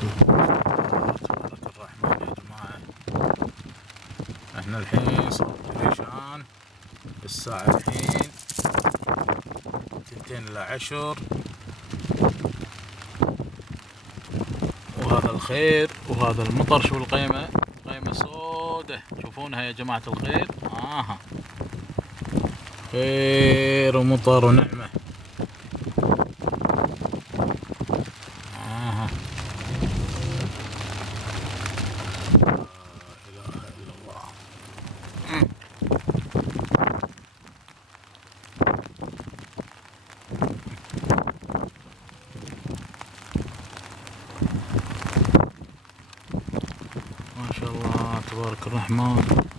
تبارك الرحمن يا جماعة. احنا الحين صوب جريشان، الساعة الحين 9:50، وهذا الخير وهذا المطر. شو القيمة؟ قيمة سودة، تشوفونها يا جماعة الخير. خير ومطر ونعمة. لا إله إلا الله. ما شاء الله تبارك الرحمن.